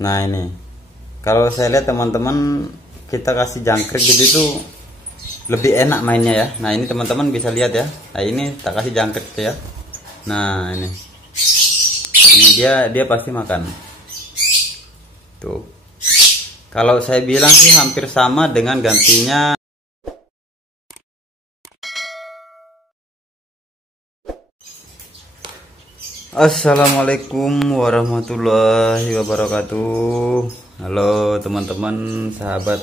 Nah ini, kalau saya lihat teman-teman, kita kasih jangkrik gitu itu lebih enak mainnya ya. Nah ini teman-teman bisa lihat ya. Nah ini tak kasih jangkrik gitu ya. Nah ini dia pasti makan. Tuh. Kalau saya bilang sih hampir sama dengan gantinya. Assalamualaikum warahmatullahi wabarakatuh. Halo teman-teman, sahabat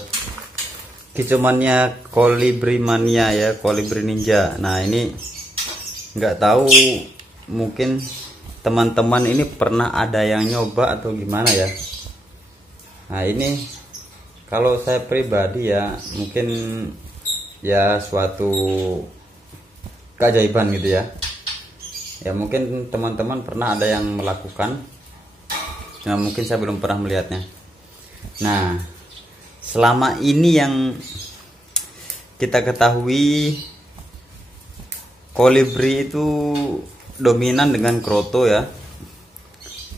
kicauannya kolibri mania ya, kolibri ninja. Nah ini nggak tahu, mungkin teman-teman ini pernah ada yang nyoba atau gimana ya. Nah ini kalau saya pribadi ya, mungkin ya suatu keajaiban gitu ya. Ya mungkin teman-teman pernah ada yang melakukan. Nah mungkin saya belum pernah melihatnya. Nah selama ini yang kita ketahui, kolibri itu dominan dengan kroto ya,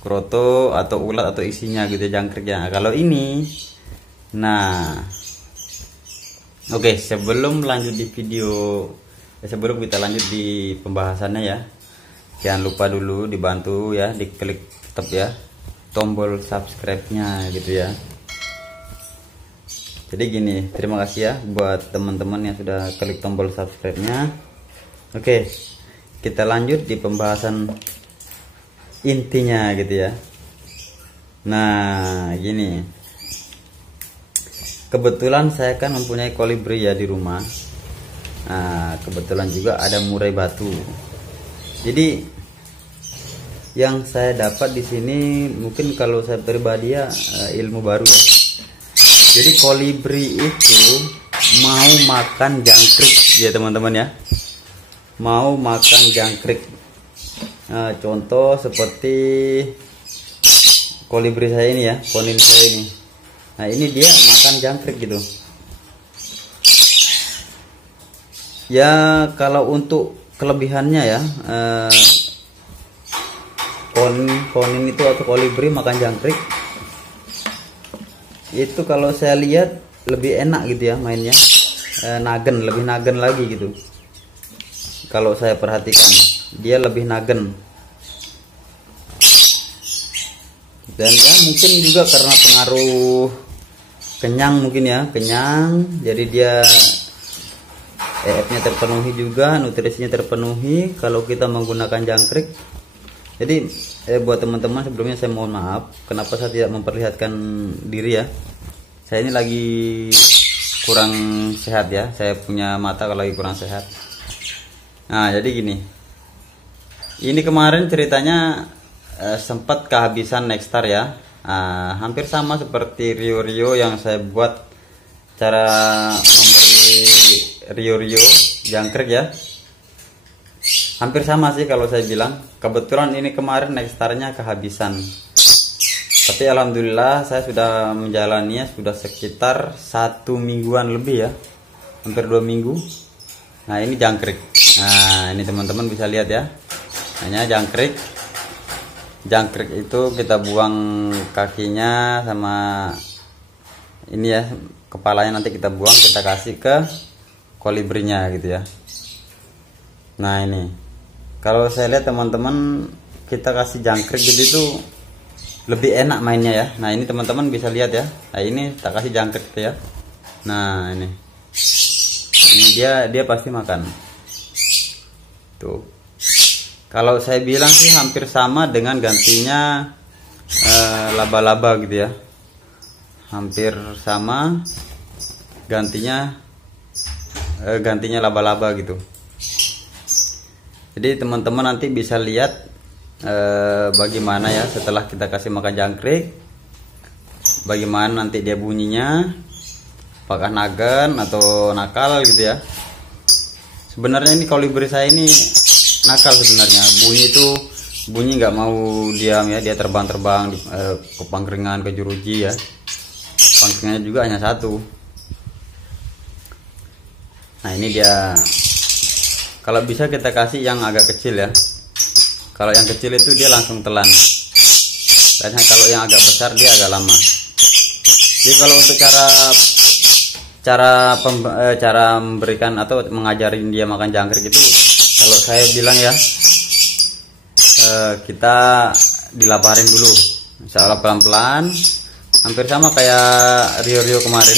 kroto atau ulat atau isinya gitu ya, jangkriknya. Kalau ini, nah oke, sebelum lanjut di video, sebelum kita lanjut di pembahasannya ya, jangan lupa dulu dibantu ya, diklik tetap ya tombol subscribe-nya gitu ya. Jadi gini, terima kasih ya buat teman-teman yang sudah klik tombol subscribe-nya. Oke, kita lanjut di pembahasan intinya gitu ya. Nah gini, kebetulan saya kan mempunyai kolibri ya di rumah. Nah kebetulan juga ada murai batu. Jadi yang saya dapat di sini, mungkin kalau saya pribadi ya ilmu baru ya. Jadi kolibri itu mau makan jangkrik ya teman-teman ya. Mau makan jangkrik. Nah, contoh seperti kolibri saya ini ya, konin saya ini. Nah ini dia makan jangkrik gitu. Ya kalau untuk kelebihannya ya, konin itu atau kolibri makan jangkrik itu kalau saya lihat lebih enak gitu ya mainnya, lebih nagen lagi gitu. Kalau saya perhatikan dia lebih nagen, dan ya mungkin juga karena pengaruh kenyang mungkin ya, kenyang, jadi dia EF-nya terpenuhi juga, nutrisinya terpenuhi kalau kita menggunakan jangkrik. Jadi buat teman-teman, sebelumnya saya mohon maaf kenapa saya tidak memperlihatkan diri ya. Saya ini lagi kurang sehat ya, saya punya mata kalau lagi kurang sehat. Nah jadi gini, ini kemarin ceritanya sempat kehabisan Nexstar ya. Hampir sama seperti Rio yang saya buat, cara memberi Rio jangkrik ya, hampir sama sih kalau saya bilang. Kebetulan ini kemarin Nexstarnya kehabisan, tapi alhamdulillah saya sudah menjalaninya sudah sekitar 1 mingguan lebih ya, hampir 2 minggu. Nah ini jangkrik. Nah ini teman-teman bisa lihat ya, hanya jangkrik itu kita buang kakinya sama ini ya, kepalanya nanti kita buang, kita kasih ke kolibrinya gitu ya. Nah ini kalau saya lihat teman-teman, kita kasih jangkrik gitu itu lebih enak mainnya ya. Nah ini teman-teman bisa lihat ya. Nah ini tak kasih jangkrik gitu ya. Nah ini dia pasti makan. Tuh. Kalau saya bilang sih hampir sama dengan gantinya laba-laba gitu ya. Hampir sama gantinya laba-laba gitu. Jadi teman-teman nanti bisa lihat bagaimana ya setelah kita kasih makan jangkrik, bagaimana nanti dia bunyinya, apakah nagen atau nakal gitu ya. Sebenarnya ini kolibri saya ini nakal sebenarnya, bunyi nggak mau diam ya, dia terbang-terbang ke pangkringan, ke jeruji ya. Pangkringannya juga hanya satu. Nah ini dia, kalau bisa kita kasih yang agak kecil ya. Kalau yang kecil itu dia langsung telan. Karena kalau yang agak besar dia agak lama. Jadi kalau untuk cara memberikan atau mengajarin dia makan jangkrik itu, kalau saya bilang ya, kita dilaparin dulu, insya pelan-pelan, hampir sama kayak Rio kemarin.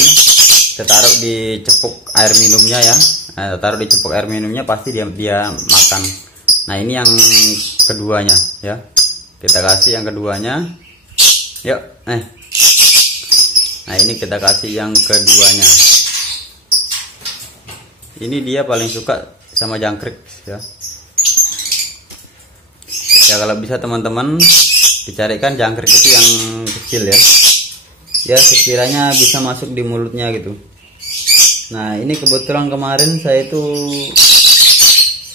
Kita taruh di cepuk air minumnya ya, taruh di cepuk air minumnya, pasti dia makan. Nah ini yang keduanya ya, kita kasih yang keduanya, yuk. Nah ini kita kasih yang keduanya. Ini dia paling suka sama jangkrik ya. Ya kalau bisa teman-teman dicarikan jangkrik itu yang kecil ya. Ya sekiranya bisa masuk di mulutnya gitu. Nah ini kebetulan kemarin saya itu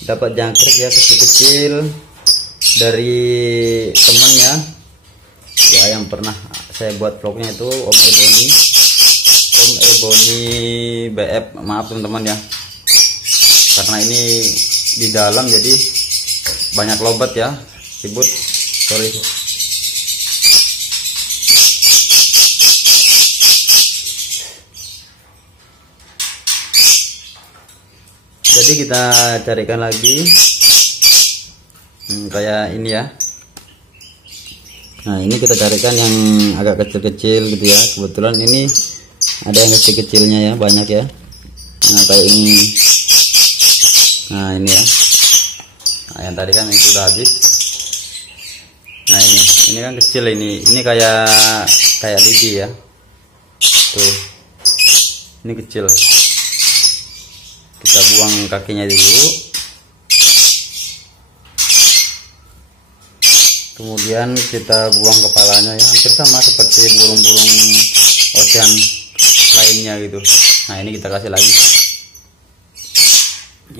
dapat jangkrik ya kecil-kecil dari teman ya yang pernah saya buat vlognya itu Om Ebony BF, maaf teman-teman ya, karena ini di dalam jadi banyak lobet ya, sibut, sorry. Jadi kita carikan lagi kayak ini ya. Nah ini kita carikan yang agak kecil-kecil gitu ya. Kebetulan ini ada yang kecil-kecilnya ya, banyak ya. Nah kayak ini. Nah ini ya. Nah yang tadi kan itu udah habis. Nah ini kan kecil ini. Ini kayak lidi ya. Tuh. Ini kecil. Kita buang kakinya dulu. Kemudian kita buang kepalanya ya, hampir sama seperti burung-burung ocean lainnya gitu. Nah ini kita kasih lagi.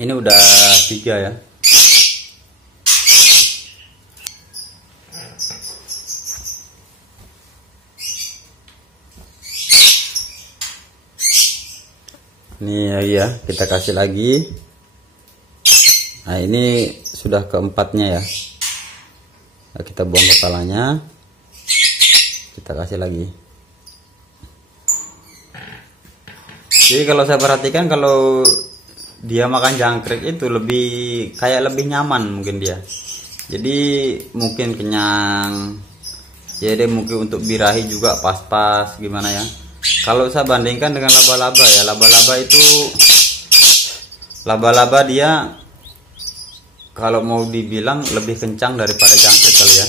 Ini udah 3 ya. Ini ya, kita kasih lagi. Nah ini sudah keempatnya ya. Nah, kita buang kepalanya, kita kasih lagi. Jadi kalau saya perhatikan, kalau dia makan jangkrik itu lebih nyaman mungkin dia. Jadi mungkin kenyang. Jadi mungkin untuk birahi juga pas-pas gimana ya. Kalau saya bandingkan dengan laba-laba ya, laba-laba dia kalau mau dibilang lebih kencang daripada jangkrik kali ya,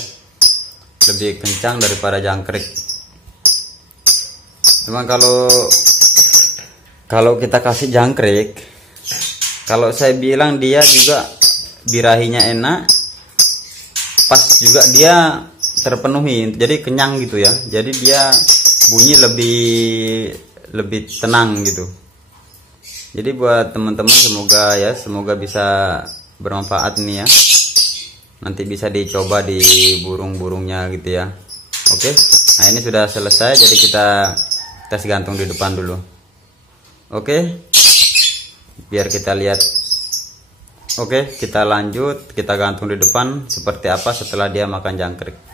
lebih kencang daripada jangkrik. Memang kalau kita kasih jangkrik, kalau saya bilang dia juga birahinya enak, pas juga dia terpenuhi, jadi kenyang gitu ya. Jadi dia bunyi lebih tenang gitu. Jadi buat teman-teman semoga bisa bermanfaat nih ya. Nanti bisa dicoba di burung-burungnya gitu ya. Oke. Nah ini sudah selesai, jadi kita tes gantung di depan dulu. Oke. Biar kita lihat. Oke, kita lanjut, kita gantung di depan seperti apa setelah dia makan jangkrik.